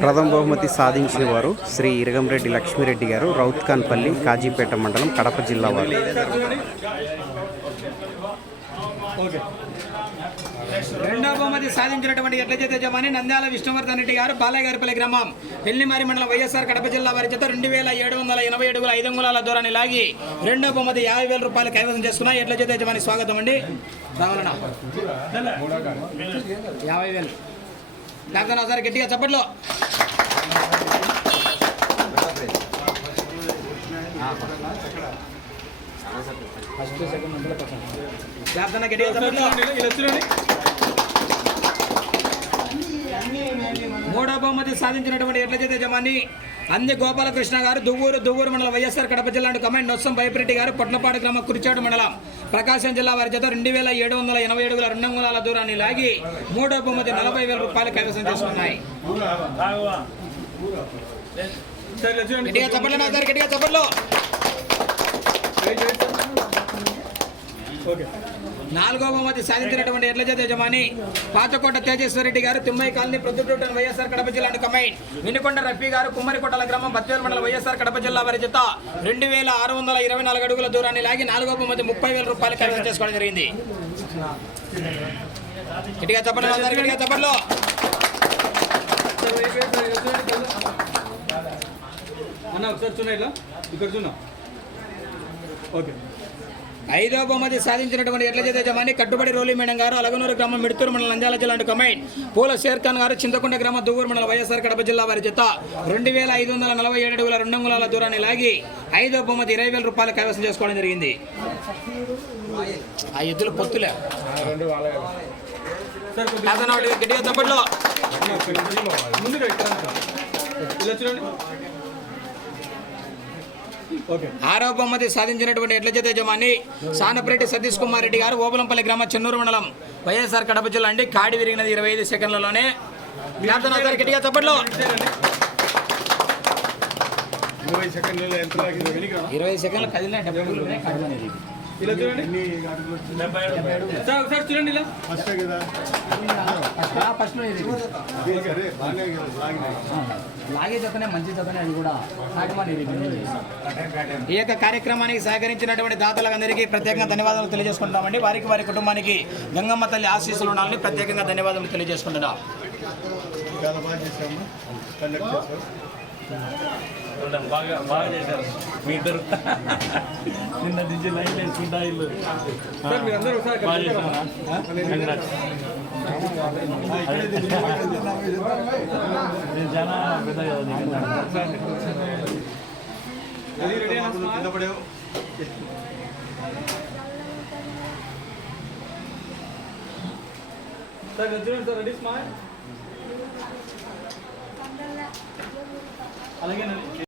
ప్రథమ బహుమతి సాధించిన వారు శ్రీ ఇరగంరెడ్డి లక్ష్మీరెడ్డి గారు రౌత్కాన్పల్లి కాజీపేట మండలం కడప జిల్లా వారు. రెండవ బహుమతి సాధించినటువంటి ఎట్ల జమాని నంద్యాల విష్ణువర్ధన్ రెడ్డి గారు బాలయ్యగారిపల్లి గ్రామం. పెళ్ళిమారి మండలం వైఎస్ఆర్ కడప జిల్లా వారి చేత రెండు వేల ఏడు వందల ఎనభై ఏడుగుల ఐదు అంగుళాల దూరాన్ని లాగి రెండవ బహుమతి యాభై వేల రూపాయలు కైవసం చేసుకున్నా ఎట్ల జమాని స్వాగతం అండి. రావాలన్నా? యాభై వేలు. డాక్టర్ ఒకసారి గట్టిగా చప్పట్లో. డాక్టర్ గట్టిగా చప్పట్లో. మూడో బహుమతి సాధించినటువంటి ఎట్ల చేత యజమాని అంది గోపాలకృష్ణ గారు దువ్వూరు దువ్వూరు మండలం వైఎస్ఆర్ కడప జిల్లా కమాండ్ నొస్సం బైపిరెడ్డి గారు పొట్లపాడు గ్రామం కురిచాడు మండలం ప్రకాశం జిల్లా వారి చేత రెండు వేల ఏడు వందల ఎనభై అడుగుల రెండు అంగుళాల దూరాన్ని లాగి మూడో బహుమతి నలభై వేల రూపాయలు కైవసం చేసుకున్నాయి. గట్టిగా చప్పట్లు నా సార్ గట్టిగా చప్పట్లు. నాలుగో బహుమతి సాధించినటువంటి ఎడ్ల చేత యజమాని పాతకోట తేజేశ్వరరెడ్డి గారు తిమ్మై కాలనీ ప్రొద్దుటూటన్ వైఎస్ఆర్ కడప జిల్లా కమైన్ వినుకొండ రఫీ గారు కుమ్మరికొట్టల గ్రామం బద్వేల్ మండలం వైఎస్ఆర్ కడప జిల్లా వారి చేత రెండు వేల ఆరు వందల ఇరవై నాలుగు అడుగుల దూరాన్ని లాగి నాలుగో బహుమతి ముప్పై వేల రూపాయలు కైవసం చేసుకోవడం జరిగింది. గట్టిగా చెప్పండి అందరు గట్టిగా చెప్పండి. అన్న ఒకసారి చూడ ఇక్కడ చూడ. ఓకే. ఐదో బహుమతి సాధించినటువంటి ఎడ్ల చేత యజమాని కట్టుబడి రోలి మేడం గారు అలగనూరు గ్రామం మిడుతూరు మండలం నంద్యాల జిల్లా కమైన్ పూల షేర్ ఖాన్ గారు చింతకుంట గ్రామం దువ్వూరు మండలం వైఎస్ఆర్ కడప జిల్లా వారి చేత రెండు వేల ఐదు వందల నలభై ఏడు అడుగుల రెండు అంగుళాల దూరాన్ని లాగి ఐదో బహుమతి ఇరవై వేల రూపాయలు కైవసం చేసుకోవడం జరిగింది. ఆ ఎద్దుల పొత్తులే. గట్టిగా తప్పట్లో. ముందుగా ఇక్కడ రండి సార్. ఇలా చూడండి ఓకే ఆరో బహుమతి సాధించినటువంటి ఎడ్ల చేత యజమాని సానపరెడ్డి సతీష్ కుమార్ రెడ్డి గారు ఓబలంపల్లి గ్రామ చెన్నూరు మండలం వైఎస్ఆర్ కడప జిల్లా అండి. కాడి విరిగినది ఇరవై ఐదు సెకండ్లలోనే. గట్టిగా తప్పట్లో ఇరవై సెకండ్లు కదిలిన ఇలా చూడండి? సార్ ఒకసారి ఇలా. ఫస్టే కదా. లాగే జతనే మంచి జతనే అది కూడా. ఈ యొక్క కార్యక్రమానికి సహకరించినటువంటి దాతలందరికీ ప్రత్యేకంగా ధన్యవాదాలు తెలియజేసుకుంటామండి వారికి వారి కుటుంబానికి గంగమ్మ తల్లి ఆశీస్సులు ఉండాలని ప్రత్యేకంగా ధన్యవాదాలు తెలియజేసుకుంటున్నాం. చాలా బాగా బాగా చేశారు. మీ ఇద్దరు. నిన్న నుంచి లైన్ వేసుకుంటా ఇల్లు. నేను చాలా పెద్ద సార్ చూడండి సార్ రెడీ స్మార్ట్ అలాగేనండి.